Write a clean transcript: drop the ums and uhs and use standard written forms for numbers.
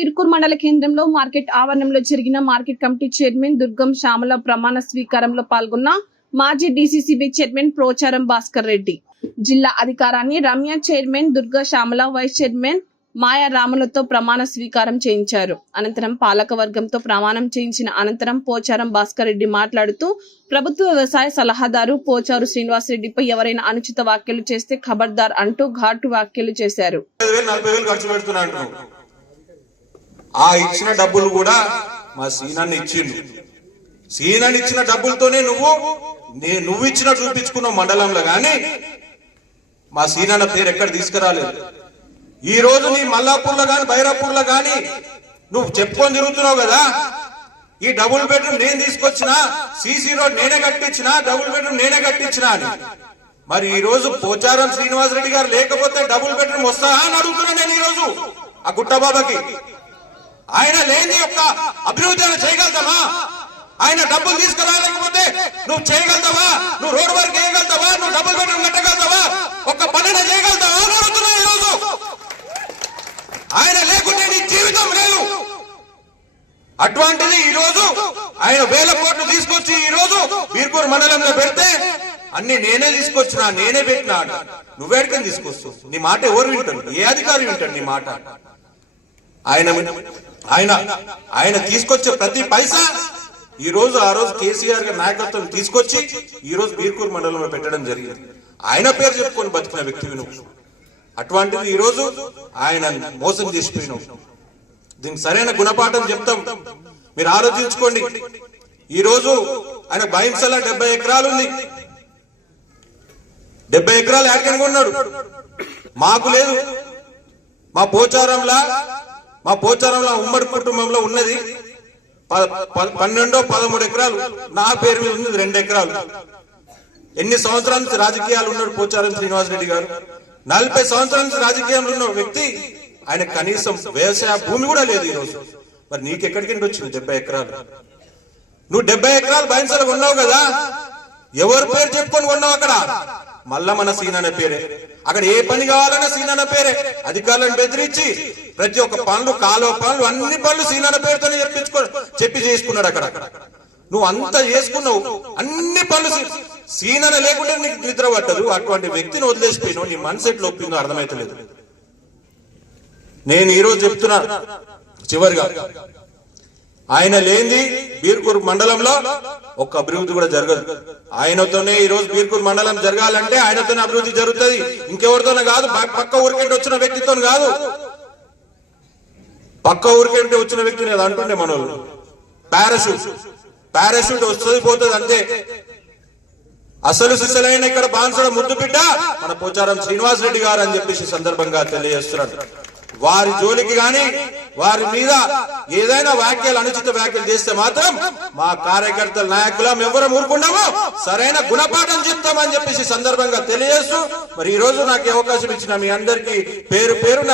బీర్కూర్ మండల కేంద్రంలో మార్కెట్ ఆవరణంలో జరిగిన market committee chairman Durgam Shyamala ప్రమాణ స్వీకారంలో పాల్గొన్న మాజీ డీసీసీబీ చైర్మన్ పోచారం భాస్కర్ రెడ్డి, జిల్లా అధికారాన్ని Ramya chairman Durga Shyamala, vice chairman Maya రాములతో ప్రమాణ స్వీకారం చేయించారు. అనంతరం పాలక వర్గంతో ప్రమాణం చేయించిన అనంతరం పోచారం భాస్కర్ రెడ్డి మాట్లాడుతూ ప్రభుత్వ వ్యవసాయ సలహాదారు పోచారు శ్రీనివాసరెడ్డిపై ఎవరైనా అనుచిత వ్యాఖ్యలు చేస్తే ఖబర్దార్ అంటూ ఘాటు వ్యాఖ్యలు చేశారు. ఆ ఇచ్చిన డబ్బులు కూడా మా సీనాన్ని ఇచ్చిండు. సీనాన్ని ఇచ్చిన డబ్బులతోనే నువ్వు ఇచ్చిన చూపించుకున్న మండలంలో గాని మా సీనాన్న పేరు ఎక్కడ తీసుకురాలేదు. ఈ రోజు నీ మల్లాపూర్లో గాని బైరాపూర్లో గాని నువ్వు చెప్పుకొని తిరుగుతున్నావు కదా, ఈ డబుల్ బెడ్రూమ్ నేను తీసుకొచ్చినా, సీసీ రోడ్ నేనే కట్టించినా, డబుల్ బెడ్రూమ్ నేనే కట్టించినా అని. మరి ఈ రోజు పోచారం శ్రీనివాసరెడ్డి గారు లేకపోతే డబుల్ బెడ్రూమ్ వస్తా అని అడుగుతున్నా నేను. ఈ రోజు ఆ గుట్టబాబాకి ఆయన లేని యొక్క అభివృద్ధి చేయగలుగుతామా? ఆయన డబ్బులు తీసుకురాలేకపోతే నువ్వు చేయగలుగుతావా? నువ్వు రోడ్ వర్క్ చేయగలుగుతావా? నువ్వు డబుల్ బెడ్రూమ్ కట్టగలుగుతావా? ఒక్క పని చేయగలుగుతావా అని అడుగుతున్నా ఈ రోజు. ఆయన లేకుంటే నీ జీవితం లేదు. అటువంటిది ఈ రోజు ఆయన 1000 కోట్లు తీసుకొచ్చి ఈ రోజు బీర్కూర్ మండలంలో పెడితే అన్ని నేనే తీసుకొచ్చినా, నేనే పెట్టినా. నువ్వేడికని తీసుకొస్తావు? నీ మాట ఎవరు వింటాడు? ఏ అధికారి వింటాడు నీ మాట? ఆయన తీసుకొచ్చే ప్రతి పైసా ఈ రోజు ఆ రోజు కేసీఆర్ గారి నాయకత్వం తీసుకొచ్చి ఈ రోజు బీర్కూర్ మండలంలో పెట్టడం జరిగింది. ఆయన పేరు చెప్పుకొని బతికిన వ్యక్తివి నువ్వు. అటువంటిది ఈ రోజు ఆయన మోసం చేసిపోయినావు. దీనికి సరైన గుణపాఠం చెప్తాం. మీరు ఆలోచించుకోండి. ఈ రోజు ఆయన బైంసల 70 ఎకరాలు ఉంది. 70 ఎకరాలు యాడికని కొన్నాడు? మాకు లేదు. మా పోచారంలో ఉమ్మడి కుటుంబంలో ఉన్నది 12-13 ఎకరాలు. నా పేరు మీద ఉంది 2 ఎకరాలు. ఎన్ని సంవత్సరాల నుంచి రాజకీయాలు ఉన్నాడు పోచారం శ్రీనివాసరెడ్డి గారు? 40 సంవత్సరాల నుంచి రాజకీయంలో ఉన్న వ్యక్తి. ఆయన కనీసం వ్యవసాయ భూమి కూడా లేదు ఈ రోజు. మరి నీకెక్కడికి వచ్చింది 70 ఎకరాలు? నువ్వు 70 ఎకరాలు బైన్సలు కొన్నావు కదా, ఎవరి పేరు చెప్పుకొని కొన్నావు? అక్కడ మళ్ళా మన సీనన్న పేరే. అక్కడ ఏ పని కావాలన్నా సీనన్న పేరే. అధికారులను బెదిరించి ప్రతి ఒక్క పనులు, కాలువ పనులు, అన్ని పనులు సీనన్న పేరుతోనే చెప్పి చేసుకున్నాడు. అక్కడ నువ్వు అంతా చేసుకున్నావు, అన్ని పనులు. సీనన్న లేకుంటే నీకు నిద్ర పట్టదు. అటువంటి వ్యక్తిని వదిలేసిపోయినావు. నీ మనసు ఎట్లా ఒప్పిందో అర్థమైతలేదు. నేను ఈ రోజు చెప్తున్నా చివరిగా, ఆయన లేని బీర్కూర్ మండలంలో ఒక్క అభివృద్ధి కూడా జరగదు. ఆయనతోనే ఈ రోజు బీర్కూర్ మండలం జరగాలంటే ఆయనతోనే అభివృద్ధి జరుగుతుంది. ఇంకెవరితోనే కాదు. పక్క ఊరికంటే వచ్చిన వ్యక్తితో కాదు. పక్క ఊరికంటే వచ్చిన వ్యక్తిని అది అంటుండే మనోళ్ళు. పారాషూట్ వస్తుంది పోతుంది అంతే. అసలు సిసలైన ఇక్కడ బాన్సడ ముద్దు బిడ్డ మన పోచారం శ్రీనివాసరెడ్డి గారు అని చెప్పేసి సందర్భంగా తెలియజేస్తున్నారు. వారి జోలికి గాని వారి మీద ఏదైనా అనుచిత వ్యాఖ్యలు చేస్తే మాత్రం మా కార్యకర్తల నాయకులం ఎవరం ఊరుకుంటామో సరైన గుణపాఠం చెప్తామని చెప్పేసి సందర్భంగా తెలియజేస్తూ, మరి ఈ రోజు నాకు అవకాశం ఇచ్చిన మీ అందరికీ పేరు పేరున